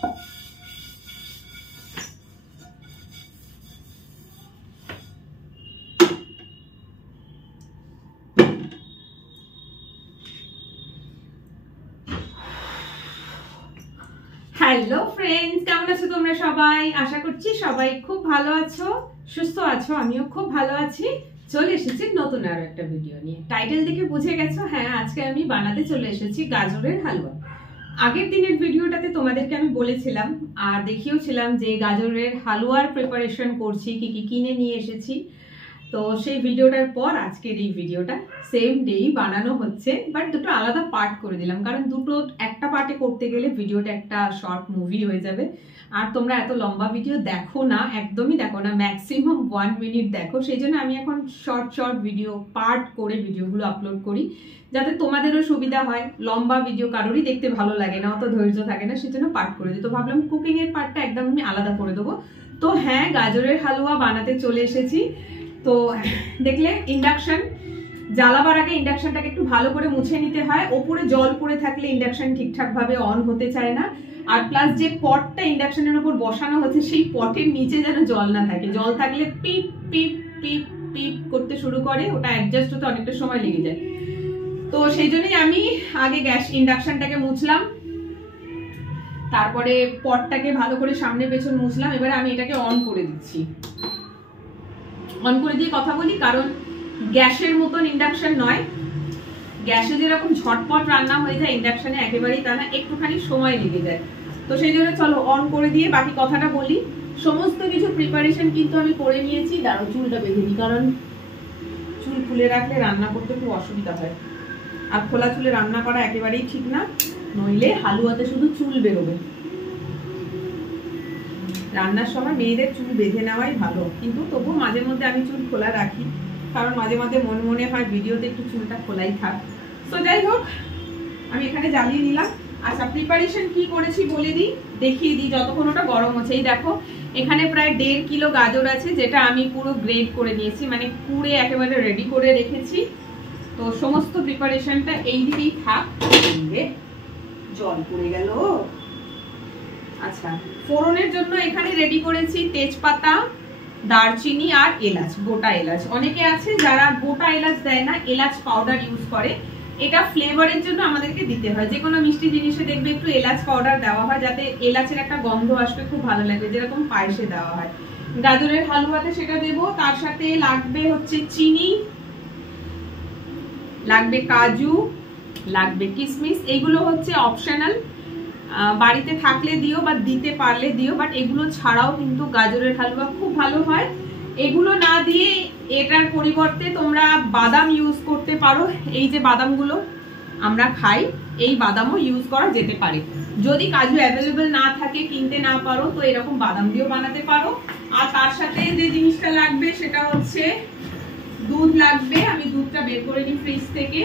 Hello friends, কেমন আছো তোমরা সবাই? আশা করছি সবাই খুব ভালো আছো, সুস্থ আছো। আমিও খুব ভালো আছি। চলে এসেছি নতুন আরো একটা ভিডিও নিয়ে। টাইটেল দেখে বুঝে গেছো, হ্যাঁ আজকে আমি বানাতে চলে এসেছি গাজরের হালুয়া। আগের দিনের ভিডিওটাতে তোমাদেরকে আমি বলেছিলাম আর দেখিয়েওছিলাম যে গাজরের হালুয়ার প্রিপারেশন করছি, কি কি কিনে নিয়ে এসেছি। তো সেই ভিডিওটার পর আজকের এই ভিডিওটা সেম ডেই বানানো হচ্ছে, বাট দুটো আলাদা পার্ট করে দিলাম, কারণ দুটো একটা পার্টে করতে গেলে ভিডিওটা একটা শর্ট মুভি হয়ে যাবে। আর তোমরা এত লম্বা ভিডিও দেখো না, একদমই দেখো না, ম্যাক্সিমাম 1 মিনিট দেখো। সেই জন্য আমি এখন শর্ট শর্ট ভিডিও পার্ট করে ভিডিওগুলো আপলোড করি, যাতে তোমাদেরও সুবিধা হয়। লম্বা ভিডিও কারোরই দেখতে ভালো লাগে না, অত ধৈর্য থাকে না, সেজন্য পার্ট করে দিই। তো ভাবলাম কুকিং এর পার্টটা একদম আমি আলাদা করে দেবো। তো হ্যাঁ, গাজরের হালুয়া বানাতে চলে এসেছি। তো দেখলে ইন্ডাকশন জ্বালাবার আগে ইন্ডাকশনটাকে একটু ভালো করে মুছে নিতে হয়। ওপরে জল পড়ে থাকলে ইন্ডাকশন ঠিকঠাক ভাবে অন হতে চায় না। আর প্লাস যে পটটা ইন্ডাকশনের উপর বসানো হচ্ছে, সেই পটের নিচে যেন জল না থাকে। জল থাকলে পিপ পিপ পিপ পিপ করতে শুরু করে, ওটা অ্যাডজাস্ট হতে অনেকটা সময় লেগে যায়। তো সেই জন্যই আমি আগে গ্যাস ইন্ডাকশনটাকে মুছলাম, তারপরে পটটাকে ভালো করে সামনে পেছন মুছলাম। এবারে আমি এটাকে অন করে দিচ্ছি। অন করে দিয়ে কথা বলি, কারণ গ্যাসের মতন ইন্ডাকশন নয়। গ্যাসে যেরকম ঝটপট রান্না হয়ে যায়, ইন্ডাকশনে একেবারেই তা না, একটুখানি সময় লেগে যায়। তো সেই জন্য চলো অন করে দিয়ে বাকি কথাটা বলি। সমস্ত কিছু প্রিপারেশন কিন্তু আমি করে নিয়েছি। দাঁড়ো, চুলটা বেঁধে নিই, কারণ চুল খুলে রাখলে রান্না করতে খুব অসুবিধা হয়। আর খোলা চুলে রান্না করা একেবারেই ঠিক না, নইলে হালুয়াতে শুধু চুল বেরোবে। রান্নার সময় মেয়েদের চুল বেঁধে নেওয়াই ভালো, কিন্তু তবু মাঝে মধ্যে আমি চুল খোলা রাখি, কারণ মাঝে মাঝে মনে হয় ভিডিওতে একটু চুলটা খোলাই থাক। তো যাই হোক, আমি এখানে জ্বালিয়ে নিলাম। আচ্ছা, প্রিপারেশন কি করেছি বলে দিই, দেখিয়ে দিই যতক্ষণ ওটা গরম হচ্ছে। এই দেখো, এখানে প্রায় 1.5 কিলো গাজর আছে, যেটা আমি পুরো গ্রেড করে নিয়েছি, মানে কুড়ে একেবারে রেডি করে রেখেছি। তো সমস্ত প্রিপারেশনটা এই দিকেই থাক। জল পড়ে গেল। আচ্ছা, ফোড়নের জন্য এখানে রেডি করেছি তেজপাতা, দারচিনি আর এলাচ, গোটা এলাচ। অনেকে আছে যারা গোটা এলাচ দেয় না, এলাচ পাউডার ইউজ করে। এটা ফ্লেভারের জন্য আমাদেরকে দিতে হয়। যে কোনো মিষ্টি জিনিসে দেখবে একটু এলাচ পাউডার দেওয়া হয়, যাতে এলাচের একটা গন্ধ আসবে, খুব ভালো লাগে, যেরকম পায়েসে দেওয়া হয়। গাজরের হালুয়াতে সেটা দেব। তার সাথে লাগবে হচ্ছে চিনি, লাগবে কাজু, লাগবে কিশমিশ। এইগুলো হচ্ছে অপশনাল, বাড়িতে থাকলে দিও বা দিতে পারলে দিও, বাট এগুলো ছাড়াও কিন্তু গাজরের হালুয়া খুব ভালো হয়। এগুলো না দিয়ে এটার পরিবর্তে তোমরা বাদাম ইউজ করতে পারো। এই যে বাদামগুলো আমরা খাই, এই বাদামও ইউজ করা যেতে পারে। যদি কাজু অ্যাভেলেবেল না থাকে, কিনতে না পারো, তো এরকম বাদাম দিয়েও বানাতে পারো। আর তার সাথে যে জিনিসটা লাগবে সেটা হচ্ছে দুধ লাগবে। আমি দুধটা বের করে নিই ফ্রিজ থেকে।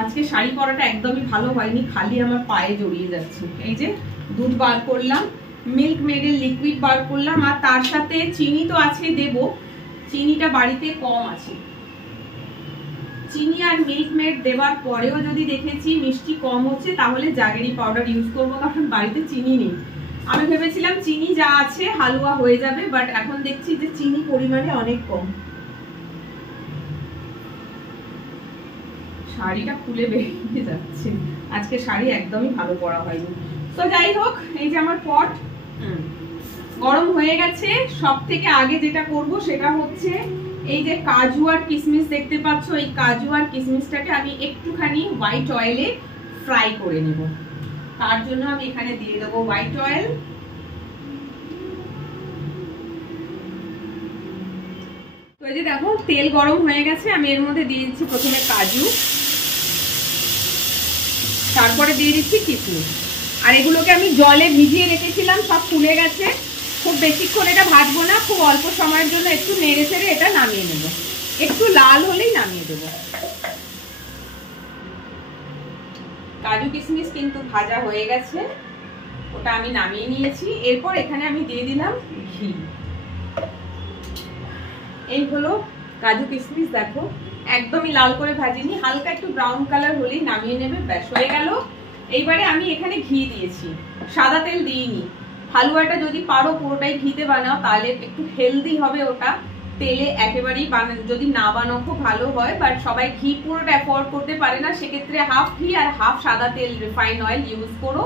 আজকে শাড়ি পরাটা একদমই ভালো হয়নি, খালি আমার পায়ে জড়িয়ে যাচ্ছে। এই যে দুধ বার করলাম, মিল্ক মেডের লিকুইড বার করলাম, আর তার সাথে চিনি তো আছে দেব। চিনিটা বাড়িতে কম আছে। চিনি আর মিল্ক মেড দেওয়ার পরেও যদি দেখেছি মিষ্টি কম হচ্ছে, তাহলে জাগেরি পাউডার ইউজ করবো, কারণ বাড়িতে চিনি নেই। আমি ভেবেছিলাম চিনি যা আছে হালুয়া হয়ে যাবে, বাট এখন দেখছি যে চিনি পরিমাণে অনেক কম। শাড়িটা খুলে বেরিয়ে যাচ্ছে, আজকে শাড়ি একদমই ভালো পরা হয়নি। তো যাই হোক, এই যে আমার পট গরম হয়ে গেছে। সব থেকে আগে যেটা করব সেটা হচ্ছে এই যে কাজু আর কিশমিশ দেখতে পাচ্ছ, এই কাজু আর কিশমিশটাকে আমি একটুখানি হোয়াইট অয়েলে ফ্রাই করে নেব। তার জন্য আমি এখানে দিয়ে দেবো হোয়াইট অয়েল। তো এই যে দেখো, তেল গরম হয়ে গেছে। আমি এর মধ্যে দিয়ে দিচ্ছি প্রথমে কাজু, তারপরে দিয়ে দিচ্ছি কিশমিশ। আর এগুলোকে আমি জলে ভিজিয়ে রেখেছিলাম, সব ফুলে গেছে। খুব বেশিক্ষণ এটা ভাজবো না, খুব অল্প সময়ের জন্য একটু নেড়ে চেড়ে এটা নামিয়ে নেব। একটু লাল হলেই নামিয়ে দেবো। কাজু কিশমিশ কিন্তু ভাজা হয়ে গেছে, ওটা আমি নামিয়ে নিয়েছি। এরপর এখানে আমি দিয়ে দিলাম ঘি। এই হলো কাজু কিশমিশ। দেখো একদমই লাল করে ভাজিনি, হালকা একটু ব্রাউন কালার হলেই নামিয়ে নেবে, ব্যাস হয়ে গেল। এইবারে আমি এখানে ঘি দিয়েছি, সাদা তেল দিইনি। হালুয়াটা যদি পারো পুরোটাই ঘিতে বানাও, তাহলে একটু হেলদি হবে ওটা। তেলে একেবারেই যদি না বানাও খুব ভালো হয়, বাট সবাই ঘি পুরোটা অ্যাফোর্ড করতে পারে না, সেক্ষেত্রে হাফ ঘি আর হাফ সাদা তেল রিফাইন অয়েল ইউজ করো।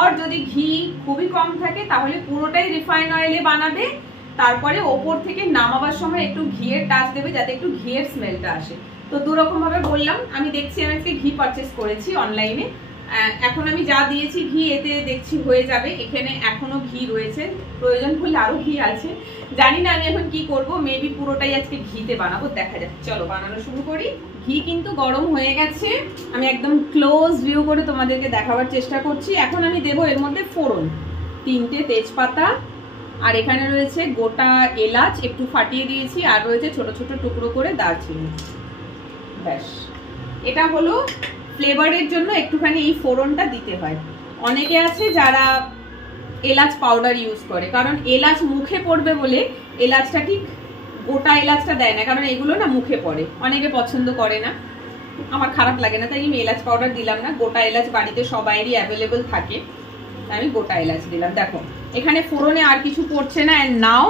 আর যদি ঘি খুবই কম থাকে তাহলে পুরোটাই রিফাইন অয়েলে বানাবে, তারপরে ওপর থেকে নামাবার সময় একটু ঘিয়ের টাচ দেবে যাতে একটু ঘিয়ের স্মেলটা আসে। তো দুরকম ভাবে বললাম। আমি দেখছি আমি আজকে ঘি পারচেস করেছি অনলাইনে, এখন আমি যা দিয়েছি ঘি এতে দেখছি হয়ে যাবে। এখানে এখনো ঘি রয়েছে, প্রয়োজন হলে আরো ঘি আছে, জানি না আমি এখন কি করব, মেবি পুরোটাই আজকে ঘিতে বানাবো, দেখা যাক। চলো বানানো শুরু করি। ঘি কিন্তু গরম হয়ে গেছে, আমি একদম ক্লোজ ভিউ করে তোমাদেরকে দেখাবার চেষ্টা করছি। এখন আমি দেবো এর মধ্যে ফোড়ন, 3টে তেজপাতা, আর এখানে রয়েছে গোটা এলাচ একটু ফাটিয়ে দিয়েছি, আর রয়েছে ছোট ছোট টুকরো করে দারচিনি। ব্যাস, এটা হলো ফ্লেভারের জন্য একটুখানি এই ফোড়নটা দিতে হয়। অনেকে আছে যারা এলাচ পাউডার ইউজ করে, কারণ এলাচ মুখে পড়বে বলে এলাচটা ঠিক গোটা এলাচটা দেয় না, কারণ এগুলো না মুখে পড়ে, অনেকে পছন্দ করে না, আমার খারাপ লাগে না, তাই আমি এলাচ পাউডার দিলাম না। গোটা এলাচ বাড়িতে সবাইরই অ্যাভেলেবল থাকে, আমি গোটা এলাচ দিলাম। দেখো এখানে ফোড়নে আর কিছু পড়ছে না। এন্ড নাও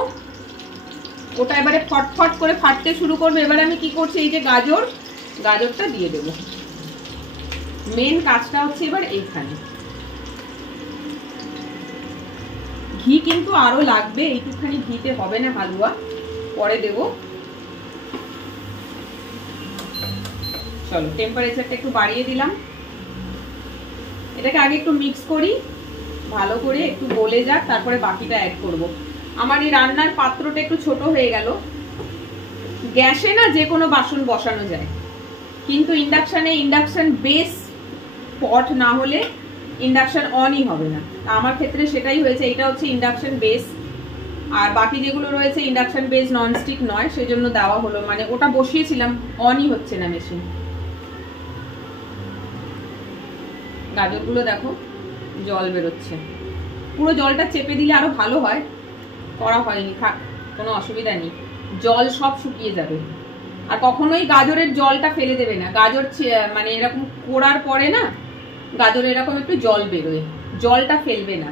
ওটা এবারে ফটফট করে ফাটতে শুরু করবে। এবার আমি কি করছি, এই যে গাজরটা দিয়ে দেবো। মেন কাজটা হচ্ছে এবার এইখানে ঘি কিন্তু আরো লাগবে, এইটুখানি ঘিতে হবে না হালুয়া, পরে দেবো। চলো টেম্পারেচারটা একটু বাড়িয়ে দিলাম, এটাকে আগে একটু মিক্স করি ভালো করে, একটু গলে যাক, তারপরে বাকিটা অ্যাড করব। আমার এই রান্নার পাত্রটা একটু ছোট হয়ে গেল। গ্যাসে না যে কোনো বাসন বসানো যায়, কিন্তু ইন্ডাকশন বেস পট না হলে ইন্ডাকশন অনই হবে না। আমার ক্ষেত্রে সেটাই হয়েছে, এটা হচ্ছে ইন্ডাকশন বেস, আর বাকি যেগুলো রয়েছে ইন্ডাকশন বেস ননস্টিক নয়, সেজন্য দেওয়া হলো, মানে ওটা বসিয়েছিলাম অনই হচ্ছে না মেশিন। গাজরগুলো দেখো জল বেরোচ্ছে, পুরো জলটা চেপে দিলে আরো ভালো হয়, করা হয়নি, থাক কোনো অসুবিধা নেই, জল সব শুকিয়ে যাবে। আর কখনোই গাজরের জলটা ফেলে দেবে না, গাজর মানে এরকম কোড়ার পরে না গাজরে এরকম একটু জল বেরোয়, জলটা ফেলবে না।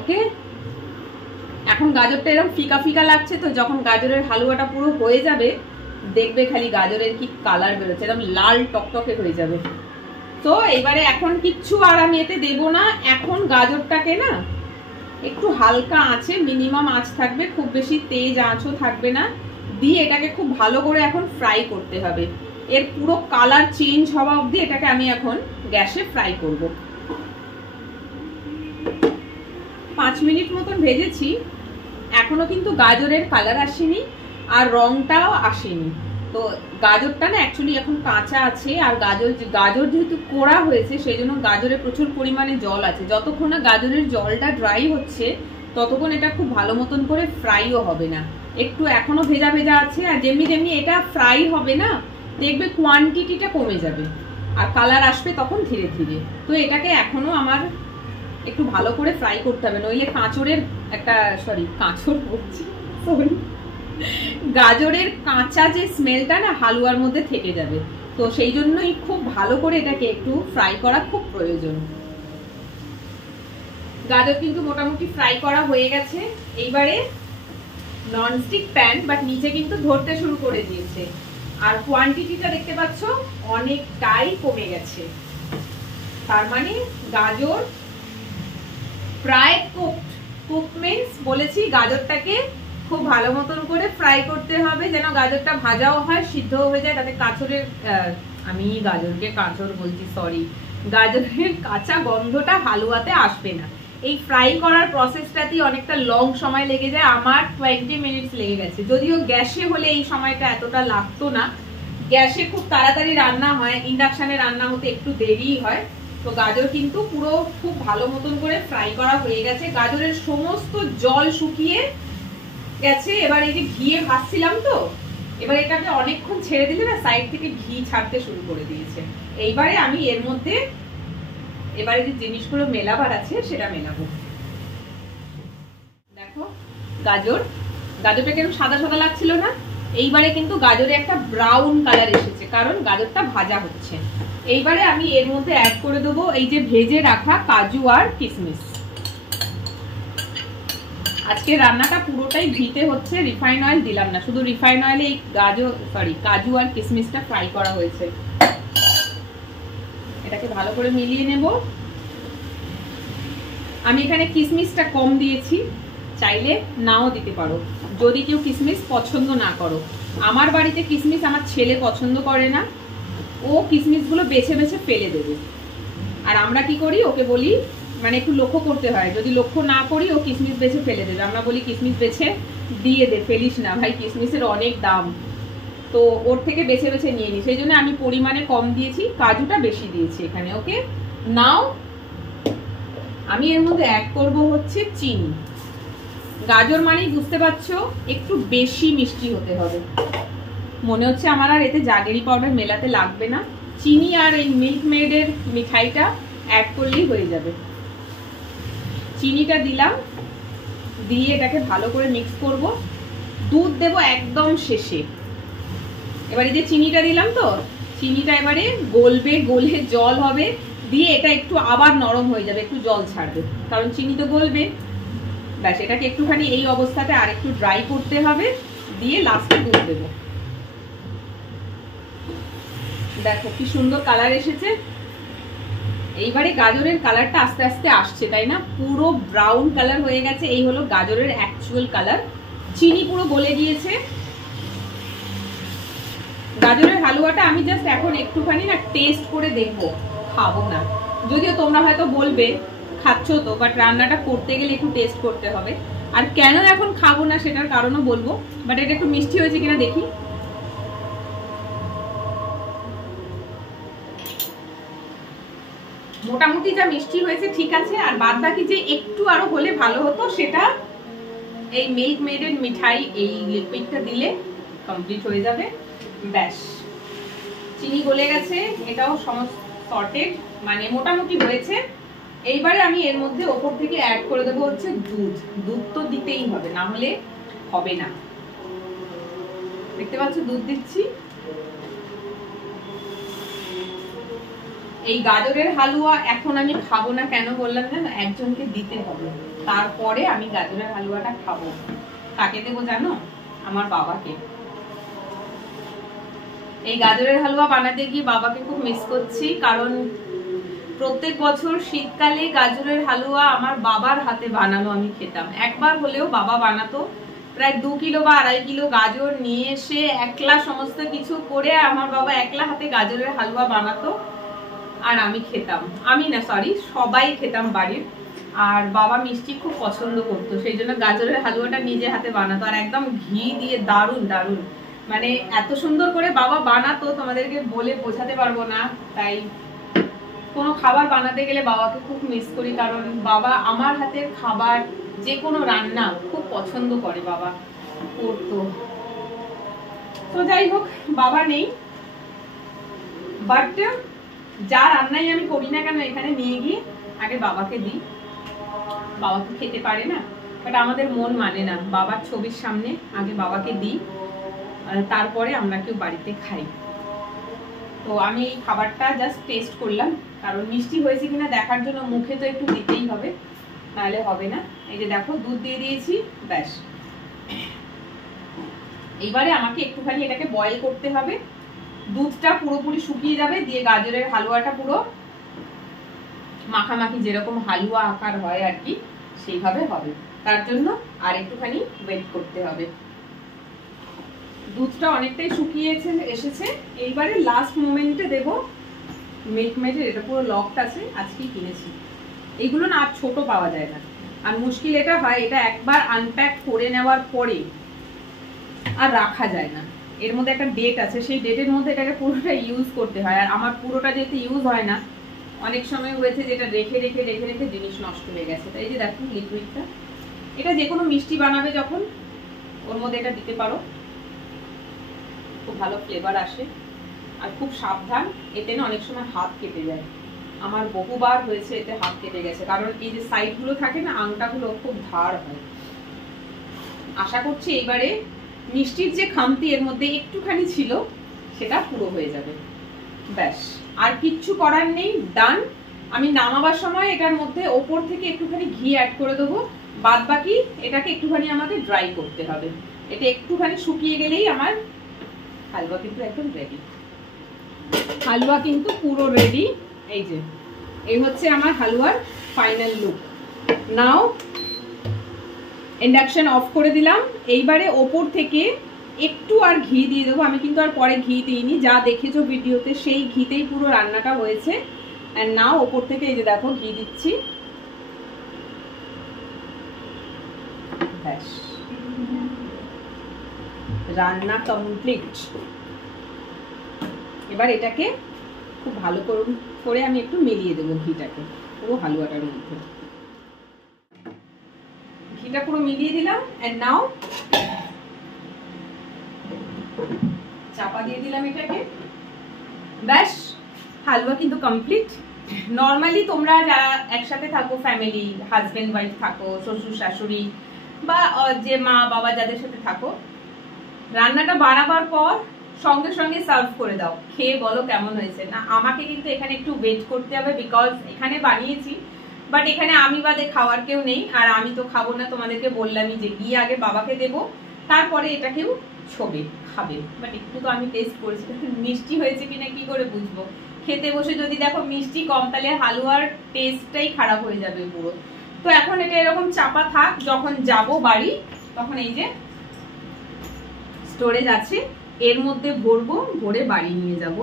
ওকে, এখন গাজরটা এরকম ফিকা ফিকা লাগছে, তো যখন গাজরের হালুয়াটা পুরো হয়ে যাবে দেখবে খালি গাজরের কি কালার বেরোচ্ছে, একদম লাল টকটকে হয়ে যাবে। তো এবারে এখন কিচ্ছু আর আমি এতে দেবো না, এখন গাজরটাকে না একটু হালকা আঁচে, মিনিমাম আঁচ থাকবে, খুব বেশি তেজ আঁচও থাকবে না, দিয়ে এটাকে খুব ভালো করে এখন ফ্রাই করতে হবে। এর পুরো কালার চেঞ্জ হওয়া অবধি এটাকে আমি এখন গ্যাসে ফ্রাই করব। 5 মিনিট মতন ভেজেছি, এখনো কিন্তু গাজরের কালার আসেনি আর রংটাও আসেনি। তো গাজরটা না অ্যাকচুয়ালি এখন কাঁচা আছে, আর গাজর যেহেতু কোড়া হয়েছে সেই জন্য গাজরে প্রচুর পরিমাণে জল আছে। যতক্ষণ না গাজরের জলটা ড্রাই হচ্ছে ততক্ষণ এটা খুব ভালো মতন করে ফ্রাইও হবে না, একটু এখনো ভেজা ভেজা আছে। আর যেমনি যেমনি এটা ফ্রাই হবে না দেখবে কোয়ান্টিটিটা কমে যাবে আর কালার আসবে তখন ধীরে ধীরে। তো এটাকে এখনো আমার একটু ভালো করে ফ্রাই করতে হবে, নইলে গাজরের কাঁচা যে স্মেলটা না হালুয়ার মধ্যে থেকে যাবে। তো সেই জন্যই খুব ভালো করে এটাকে একটু ফ্রাই করা খুব প্রয়োজন। গাজর কিন্তু মোটামুটি ফ্রাই করা হয়ে গেছে। এইবারে ননস্টিক প্যান, বাট নিচে কিন্তু ধরতে শুরু করে দিয়েছে, আর কোয়ান্টিটিটা দেখতে পাচ্ছ অনেকটাই কমে গেছে। তার মানে গাজর প্রায় কুকড মিন্স বলেছি গাজরটাকে খুব ভালো মতন করে ফ্রাই করতে হবে, যেন গাজরটা ভাজাও হয়, সিদ্ধও হয়ে যায়, তাতে গাজরের কাঁচা গন্ধটা হালুয়াতে আসবে না। এই ফ্রাই করার প্রসেসটাতেই অনেকটা লং সময় লেগে যায়, আমার 20 মিনিটস লেগে গেছে। যদিও গ্যাসে হলে এই সময়টা এতটা লাগতো না, গ্যাসে খুব তাড়াতাড়ি রান্না হয়, ইন্ডাকশনে রান্না হতে একটু দেরি হয়। তো গাজর কিন্তু পুরো খুব ভালো মতন করে ফ্রাই করা হয়ে গেছে, গাজরের সমস্ত জল শুকিয়ে গেছে। এবার এই যে ঘিয়ে ভাজছিলাম, তো এবার এটাকে অনেকক্ষণ ছেড়ে দিলে না সাইড থেকে ঘি ছাড়তে শুরু করে দিয়েছে। এইবারে আমি এর মধ্যে এবারে যে জিনিসগুলো মেলাবার আছে সেটা মেলাবো। দেখো গাজর গাজরটা কেন সাদা সাদা লাগছিল না, এইবারে কিন্তু গাজরে একটা ব্রাউন কালার এসেছে, কারণ গাজরটা ভাজা হচ্ছে। এইবারে আমি এর মধ্যে অ্যাড করে দেবো এই যে ভেজে রাখা কাজু আর কিশমিশ। আজকে রান্নাটা পুরোটাই ঘিতে হচ্ছে, রিফাইন অয়েল দিলাম না, শুধু রিফাইন অয়েলে এই কাজু আর কিশমিশটা ফ্রাই করা হয়েছে। এটাকে ভালো করে মিলিয়ে নেব। আমি এখানে কিশমিশটা কম দিয়েছি, চাইলে নাও দিতে পারো যদি কেউ কিশমিশ পছন্দ না করো। আমার বাড়িতে কিশমিশ আমার ছেলে পছন্দ করে না, ও কিশমিশগুলো বেছে বেছে ফেলে দেবে। আর আমরা কি করি, ওকে বলি, মানে একটু লক্ষ্য করতে হয়, যদি লক্ষ্য না করি ও কিশমিশ বেছে ফেলে দেবে। আমরা বলি কিশমিশ বেছে দিয়ে দে, ফেলিস না ভাই, কিশমিশের অনেক দাম, তো ওর থেকে বেছে বেছে নিয়ে নি। সেই জন্য আমি পরিমাণে কম দিয়েছি, কাজুটা বেশি দিয়েছি এখানে। ওকে, নাও আমি এর মধ্যে অ্যাড করব হচ্ছে চিনি। গাজর মানেই বুঝতে পারছো একটু বেশি মিষ্টি হতে হবে। মনে হচ্ছে আমার আর এতে জাগেরি পাউডার মেলাতে লাগবে না, চিনি আর এই মিল্ক মেডের মিঠাইটা অ্যাড করলেই হয়ে যাবে। চিনিটা দিলাম, দিয়ে এটাকে ভালো করে মিক্স করব। দুধ দেব একদম শেষে। এবারে যে চিনিটা দিলাম, তো চিনিটা এবারে গলবে, গলে জল হবে, দিয়ে এটা একটু আবার নরম হয়ে যাবে, একটু জল ছাড়বে, কারণ চিনি তো গলবে। ব্যাস, এটাকে একটুখানি এই অবস্থাতে আর একটু ড্রাই করতে হবে, দিয়ে লাস্টে দুধ দেবো। দেখো কি সুন্দর কালার এসেছে। এইবারে গাজরের কালারটা আস্তে আস্তে আসছে, তাই না? পুরো ব্রাউন কালার হয়ে গেছে, এই হলো গাজরের অ্যাকচুয়াল কালার। চিনি পুরো গলে গিয়েছে। গাজরের হালুয়াটা আমি জাস্ট এখন একটুখানি না টেস্ট করে দেখবো, খাবো না। যদিও তোমরা হয়তো বলবে খাচ্ছ তো, বাট রান্নাটা করতে গেলে একটু টেস্ট করতে হবে। আর কেন এখন খাবো না সেটার কারণও বলবো, বাট এটা একটু মিষ্টি হয়েছে কিনা দেখি। মোটামুটি যা মিষ্টি হয়েছে ঠিক আছে, আর বাদ বাকি যে একটু আরো হলে ভালো হতো, সেটা এই মিল্ক মেডের মিঠাই এই লিকুইডটা দিলে কমপ্লিট হয়ে যাবে। ব্যাস, চিনি গলে গেছে, এটাও সমস্ত সর্টেড, মানে মোটামুটি হয়েছে। এইবারে আমি এর মধ্যে ওপর থেকে অ্যাড করে দেবো হচ্ছে দুধ। দুধ তো দিতেই হবে, না হলে হবে না। দেখতে পাচ্ছ দুধ দিচ্ছি। এই গাজরের হালুয়া এখন আমি খাবো না, কেন বললাম না, একজনকে দিতে হবে, তারপরে আমি গাজরের হালুয়াটা খাবো। কাকে দেবো জানো? আমার বাবাকে। এই গাজরের হালুয়া বানাতে গিয়ে বাবাকে খুব মিস করছি, কারণ প্রত্যেক বছর শীতকালে গাজরের হালুয়া আমার বাবার হাতে বানানো আমি খেতাম। একবার হলেও বাবা বানাতো, প্রায় 2 কিলো বা 2.5 কিলো গাজর নিয়ে এসে একলা সমস্ত কিছু করে আমার বাবা একলা হাতে গাজরের হালুয়া বানাতো, আর আমি খেতাম। আমি না, সরি, সবাই খেতাম বাড়ির। আর বাবা মিষ্টি খুব পছন্দ করতো, সেই জন্য গাজরের হালুয়াটা নিজে হাতে বানাতো, আর একদম ঘি দিয়ে দারুণ দারুণ, মানে এত সুন্দর করে বাবা বানাতো তোমাদেরকে বলে বোঝাতে পারবো না। তাই কোনো খাবার বানাতে গেলে বাবাকে খুব মিস করি, কারণ বাবা আমার হাতের খাবার, যে কোনো রান্না খুব পছন্দ করে, বাবা করতো। তো যাই হোক, বাবা নেই, বাট যা রান্নাই আমি করি না কেন এখানে নিয়ে গিয়ে আগে বাবাকে দিই। বাবা তো খেতে পারে না, বাট আমাদের মন মানে না, বাবার ছবির সামনে আগে বাবাকে দিই, তারপরে আমরা কেউ বাড়িতে খাই। তো আমি এই খাবারটা জাস্ট টেস্ট করলাম, কারণ মিষ্টি হয়েছে কিনা দেখার জন্য, মুখে তো একটু দিতেই হবে, নাহলে হবে না। এই যে দেখো দুধ দিয়ে দিয়েছি, ব্যাস। এইবারে আমাকে একটুখানি এটাকে বয়েল করতে হবে, দুধটা পুরোপুরি শুকিয়ে যাবে, দিয়ে গাজরের হালুয়াটা পুরো মাখামাখি, যেরকম হালুয়া আকার হয় আর কি, সেইভাবে হবে। তার জন্য আর একটুখানি ওয়েট করতে হবে। দুধটা অনেকটাই শুকিয়ে এসেছে। এইবারে লাস্ট মোমেন্টে দেব মিল্ক মেডের, এটা পুরো লকড আছে, আজকেই কিনেছি। এইগুলো না আর ছোট পাওয়া যায় না, আর মুশকিল এটা হয়, এটা একবার আনপ্যাক করে নেওয়ার পরে আর রাখা যায় না। এর মধ্যে একটা ডেট আছে, সেই ডেটের মধ্যে এটাকে পুরোটা ইউজ করতে হয়, আর আমার পুরোটা যেহেতু ইউজ হয় না, অনেক সময় হয়েছে যেটা রেখে রেখে রেখে রেখে জিনিস নষ্ট হয়ে গেছে। তাই যে দেখুন লিকুইডটা, এটা যে কোনো মিষ্টি বানাবে যখন ওর মধ্যে এটা দিতে পারো, খুব ভালো ফ্লেভার আসে। আর খুব সাবধান, এতে না অনেক সময় হাত কেটে যায়, আমার বহুবার হয়েছে এতে হাত কেটে গেছে, কারণ এই যে সাইডগুলো থাকে না, আংটাগুলো খুব ধার হয়। আশা করছি এবারে মিষ্টির যে খামতি এর মধ্যে একটুখানি ছিল সেটা পুরো হয়ে যাবে। ব্যাস, আর কিচ্ছু করার নেই, ডান। আমি নামাবার সময় এটার মধ্যে ওপর থেকে একটুখানি ঘি অ্যাড করে দেবো, বাদ বাকি এটাকে একটুখানি আমাকে ড্রাই করতে হবে। এটা একটুখানি শুকিয়ে গেলেই আমার হালুয়া কিন্তু একদম রেডি। হালুয়া কিন্তু পুরো রেডি। এই যে এই হচ্ছে আমার হালুয়ার final look. Now induction of করে দিলাম। এইবারে ওপর থেকে একটু আর ঘি দিয়ে দেবো। আমি কিন্তু আর পরে ঘি দিইনি, যা দেখেছো ভিডিওতে সেই ঘিতেই পুরো রান্নাটা হয়েছে। আর নাও ওপর থেকে এই যে দেখো ঘি দিচ্ছি। ব্যাস, রান্না কমপ্লিট। এবার এটাকে খুব ভালো করে আমি একটু মিলিয়ে দেবো ঘিটাকে পুরো হালুয়াটার মধ্যে। ঘিটা পুরো মিলিয়ে দিলাম। এন্ড নাও চাপা দিয়ে দিলাম এটাকে। ব্যাস, হালুয়া কিন্তু কমপ্লিট। নর্মালি তোমরা যারা একসাথে থাকো, ফ্যামিলি, হাজবেন্ড ওয়াইফ থাকো, শ্বশুর শাশুড়ি বা যে মা বাবা যাদের সাথে থাকো, রান্নাটা বানাবার পর সঙ্গে সঙ্গে সার্ভ করে দাও, খেয়ে বলো কেমন হয়েছে। না, আমাকে কিন্তু এখানে একটু ওয়েট করতে হবে, বিকজ এখানে বানিয়েছি বাট এখানে আমি বাদে খাওয়ার কেউ নেই। আর আমি তো খাবো না, তোমাদেরকে বললামই যে গিয়ে আগে বাবাকে দেবো, তারপরে এটা কেউ ছবে খাবে। বাট একটু তো আমি টেস্ট করেছি, মিষ্টি হয়েছে কিনা কি করে বুঝবো? খেতে বসে যদি দেখো মিষ্টি কম, তাহলে হালুয়ার টেস্টটাই খারাপ হয়ে যাবে পুরো। তো এখন এটা এরকম চাপা থাক, যখন যাব বাড়ি তখন এই যে স্টোরেজ আছে এর মধ্যে ভরবো, ভরে বাড়ি নিয়ে যাব।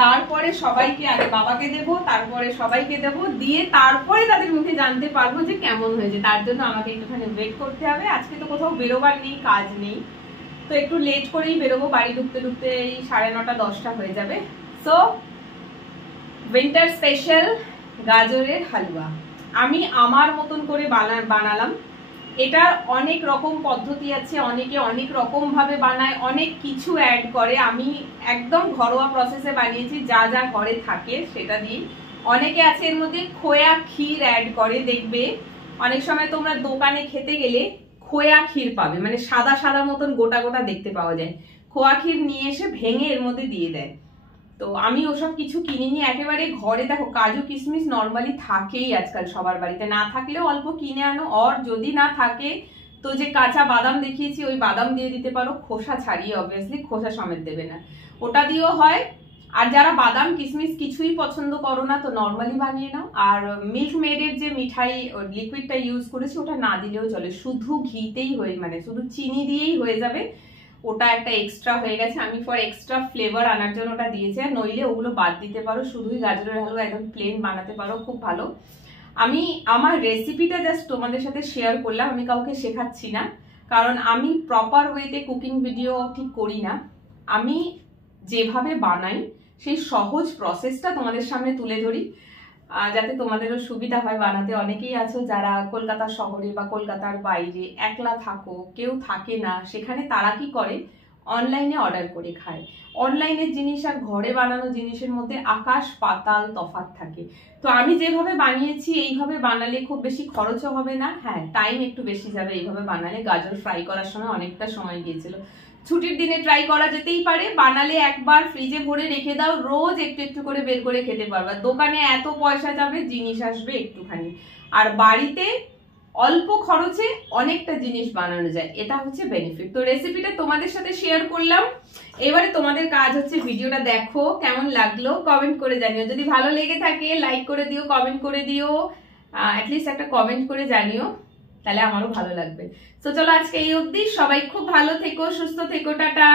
তারপরে সবাইকে, আগে বাবাকে দেবো, তারপরে সবাইকে দেবো, দিয়ে তারপরে তাদের মুখে জানতে পারবো যে কেমন হয়েছে। তার জন্য আমাকে একটুখানি ওয়েট করতে হবে। আজকে তো কোথাও বেরোবার নেই, কাজ নেই, তো একটু লেট করেই বেরোবো। বাড়ি ঢুকতে ঢুকতে এই 9:30 10টা হয়ে যাবে। সো উইন্টার স্পেশাল গাজরের হালুয়া আমি আমার মতন করে বানালাম। এটার অনেক রকম পদ্ধতি আছে, অনেকে অনেক রকম ভাবে বানায়, অনেক কিছু অ্যাড করে। আমি একদম ঘরোয়া প্রসেসে বানিয়েছি, যা যা ঘরে থাকে সেটা দিয়ে। অনেকে আছে এর মধ্যে খোয়া ক্ষীর অ্যাড করে, দেখবে অনেক সময় তোমরা দোকানে খেতে গেলে খোয়া ক্ষীর পাবে, মানে সাদা সাদা মতন গোটা গোটা দেখতে পাওয়া যায়। খোয়া ক্ষীর নিয়ে এসে ভেঙে এর মধ্যে দিয়ে দেয়। তো আমি ওসব কিছু কিনিনি, একেবারে ঘরে দেখো কাজু কিশমিশ নর্মালি থাকেই আজকাল সবার বাড়িতে, না থাকলেও অল্প কিনে আনো। আর যদি না থাকে তো যে কাঁচা বাদাম দেখিয়েছি ওই বাদাম দিয়ে দিতে পারো, খোসা ছাড়িয়ে, অবভিয়াসলি খোসা সমেত দেবে না, ওটা দিয়েও হয়। আর যারা বাদাম কিশমিশ কিছুই পছন্দ করো না তো নর্মালি বানিয়ে নাও। আর মিল্ক মেডের যে মিঠাই লিকুইডটা ইউজ করেছি ওটা না দিলেও চলে, শুধু ঘিতেই হয়ে, মানে শুধু চিনি দিয়েই হয়ে যাবে। ওটা একটা এক্সট্রা হয়ে গেছে, আমি ফর এক্সট্রা ফ্লেভার আনার জন্য ওটা দিয়েছি। আর নইলে ওগুলো বাদ দিতে পারো, শুধুই গাজরের হালুয়া একদম প্লেন বানাতে পারো, খুব ভালো। আমি আমার রেসিপিটা জাস্ট তোমাদের সাথে শেয়ার করলাম, আমি কাউকে শেখাচ্ছি না, কারণ আমি প্রপার ওয়েতে কুকিং ভিডিও ঠিক করি না। আমি যেভাবে বানাই সেই সহজ প্রসেসটা তোমাদের সামনে তুলে ধরি, যাতে তোমাদেরও সুবিধা হয় বানাতে। অনেকেই আছো যারা কলকাতা শহরে বা কলকাতার বাইরে একলা থাকো, কেউ থাকে না, সেখানে তারা কি করে, অনলাইনে অর্ডার করে খায়। অনলাইনের জিনিস আর ঘরে বানানো জিনিসের মধ্যে আকাশ পাতাল তফাৎ থাকে। তো আমি যেভাবে বানিয়েছি এইভাবে বানালে খুব বেশি খরচও হবে না, হ্যাঁ টাইম একটু বেশি যাবে এইভাবে বানালে। গাজর ফ্রাই করার সময় অনেকটা সময় গিয়েছিল। ছুটির দিনে ট্রাই করা যেতেই পারে, বানালে একবার ফ্রিজে ভরে রেখে দাও, রোজ একটু একটু করে বের করে খেতে পারবে। দোকানে এত পয়সা যাবে, জিনিস আসবে একটুখানি, আর বাড়িতে অল্প খরচে অনেকটা জিনিস বানানো যায়, এটা হচ্ছে বেনিফিট। তো রেসিপিটা তোমাদের সাথে শেয়ার করলাম। এবারে তোমাদের কাজ হচ্ছে ভিডিওটা দেখো, কেমন লাগলো কমেন্ট করে জানিও। যদি ভালো লেগে থাকে লাইক করে দিও, কমেন্ট করে দিও, অ্যাটলিস্ট একটা কমেন্ট করে জানিও, তাহলে আমারও ভালো লাগবে। তো চলো আজকে এই অবধি, সবাই খুব ভালো থেকো, সুস্থ থেকো, টাটা।